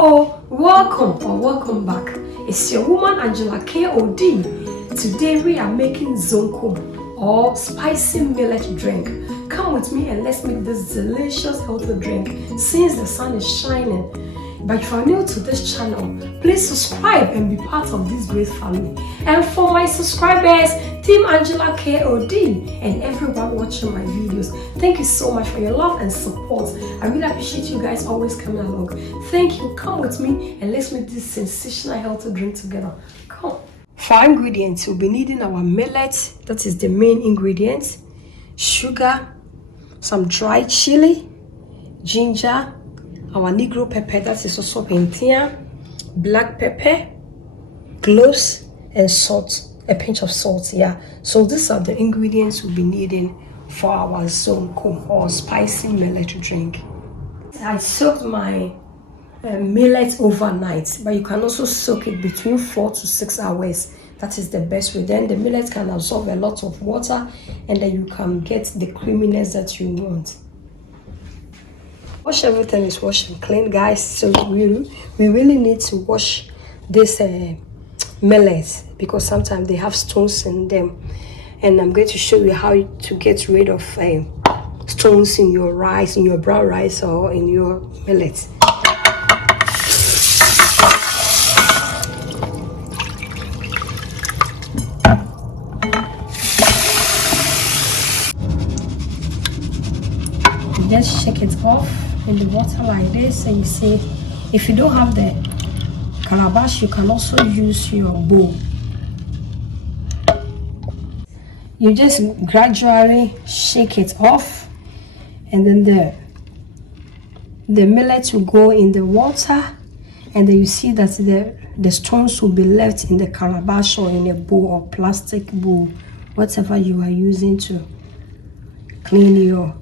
Hello, welcome or welcome back. It's your woman Angela KOD. Today we are making Zomkom or spicy millet drink. Come with me and let's make this delicious healthy drink since the sun is shining. But if you are new to this channel, please subscribe and be part of this great family. And for my subscribers, Team Angela KOD and everyone watching my videos, thank you so much for your love and support. I really appreciate you guys always coming along. Thank you. Come with me and let's make this sensational healthy drink together. Come. For our ingredients, we'll be needing our millet, that is the main ingredient, sugar, some dried chili, ginger, our negro pepper, that is also pentia, black pepper, cloves, and salt, a pinch of salt. Yeah, so these are the ingredients we'll be needing for our Zomkom or spicy millet drink. I soaked my millet overnight, but you can also soak it between 4 to 6 hours. That is the best way. Then the millet can absorb a lot of water and then you can get the creaminess that you want. Wash everything is washed and clean, guys. So we really need to wash this millet because sometimes they have stones in them, and I'm going to show you how to get rid of stones in your rice, in your brown rice or in your millet. You just shake it off in the water like this, and you see, if you don't have the calabash, you can also use your bowl. You just gradually shake it off, and then the millet will go in the water, and then you see that the stones will be left in the calabash or in a bowl or plastic bowl, whatever you are using to clean your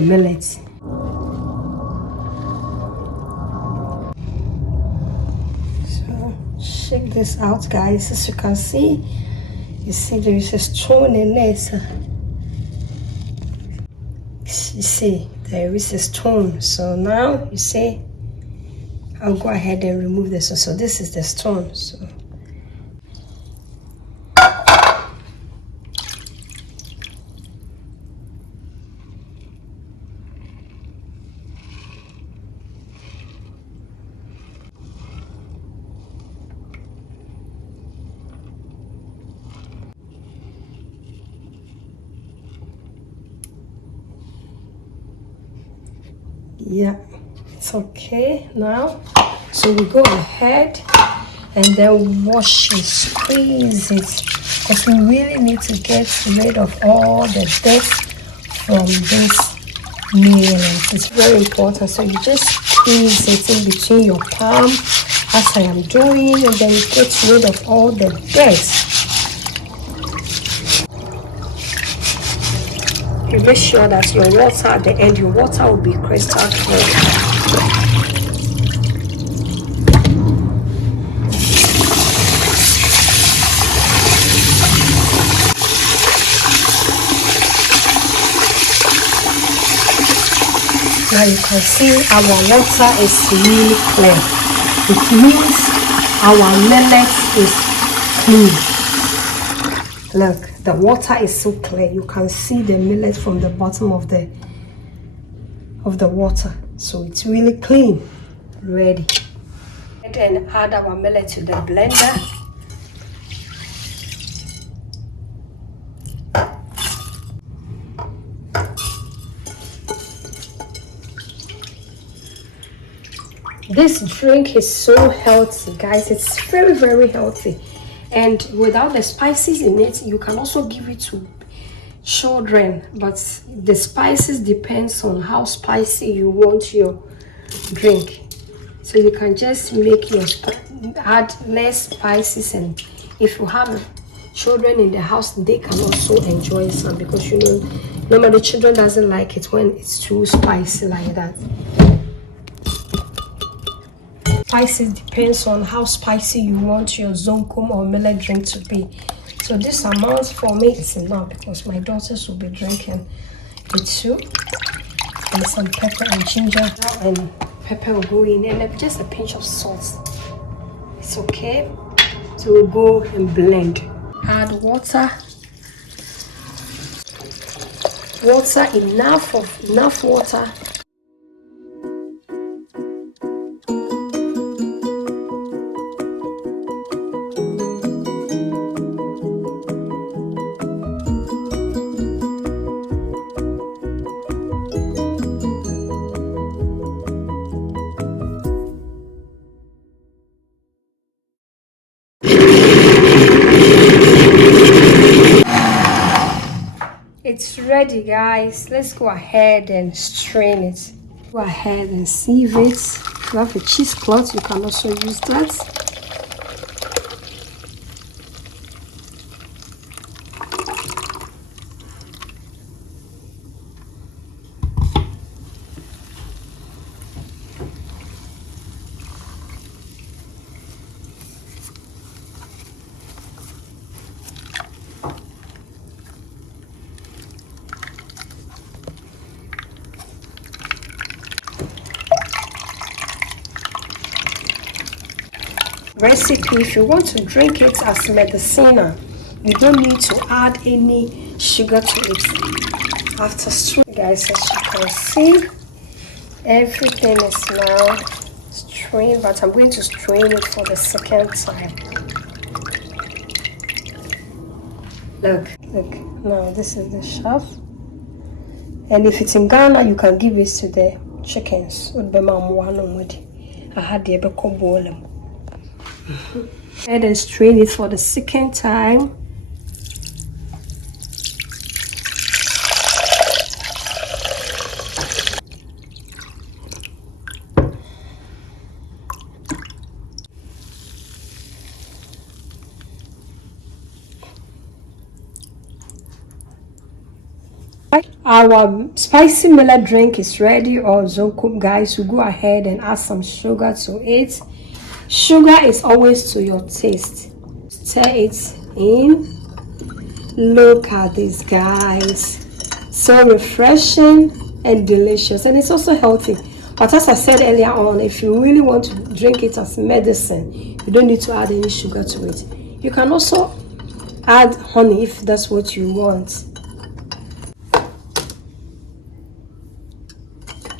millet. So shake this out, guys. As you can see, you see there is a stone in it. You see there is a stone. So now you see I'll go ahead and remove this. So this is the stone. So yeah, it's okay now. So we go ahead and then wash it, squeeze it, because we really need to get rid of all the dirt from this meal. It's very important. So you just squeeze it in between your palm as I am doing, and then you get rid of all the dirt. You make sure that your water at the end, your water will be crystal clear. Now you can see our water is really clear. It means our millet is clean. Look, the water is so clear. You can see the millet from the bottom of the water. So it's really clean, ready. And add our millet to the blender. This drink is so healthy, guys. It's very, very healthy. And without the spices in it, you can also give it to children. But the spices depends on how spicy you want your drink. So you can just make add less spices, and if you have children in the house, they can also enjoy some, because you know normally children doesn't like it when it's too spicy like that. Spices depends on how spicy you want your Zomkom or millet drink to be. So this amount for me is enough, because my daughters will be drinking it too. And some pepper and ginger and Pepper will go in and just a pinch of salt. It's okay. So we'll go and blend. Add water. Enough water. It's ready, guys. Let's go ahead and strain it. Go ahead and sieve it. If you have a cheesecloth, you can also use that. Recipe, if you want to drink it as medicinal, you don't need to add any sugar to it. After straining, guys, as you can see, everything is now strained, but I'm going to strain it for the second time. Look, now this is the shaft, and if it's in Ghana, you can give it to the chickens. I had the bowl. And then strain it for the second time. Our spicy millet drink is ready, or Zomkom, guys. We'll go ahead and add some sugar to it. Sugar is always to your taste. Stir it in. Look at this, guys. So refreshing and delicious, and it's also healthy. But as I said earlier on, if you really want to drink it as medicine, you don't need to add any sugar to it. You can also add honey if that's what you want.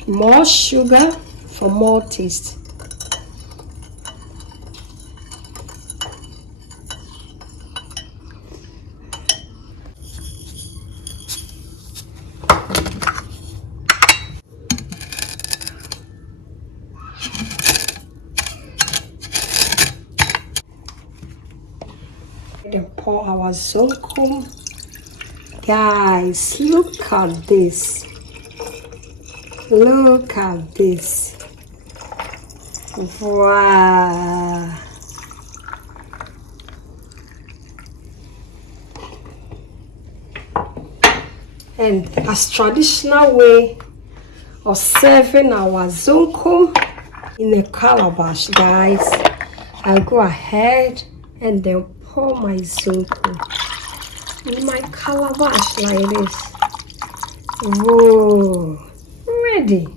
More sugar for more taste. Then pour our Zomkom. Guys, look at this. Look at this. Wow. And as traditional way of serving our Zomkom in a calabash, guys, I'll go ahead and then pour my Zomkom in my calabash like this. Whoa. Ready.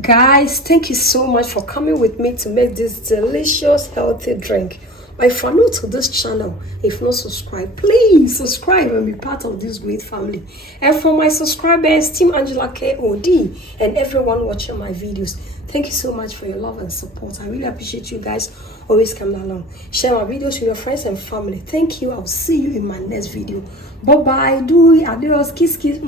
Guys, thank you so much for coming with me to make this delicious healthy drink. But if you're new to this channel, if not subscribed, please subscribe and be part of this great family. And for my subscribers, Team Angela KOD, and everyone watching my videos, thank you so much for your love and support. I really appreciate you guys always coming along. Share my videos with your friends and family. Thank you. I'll see you in my next video. Bye bye. Do adios. Kiss kiss.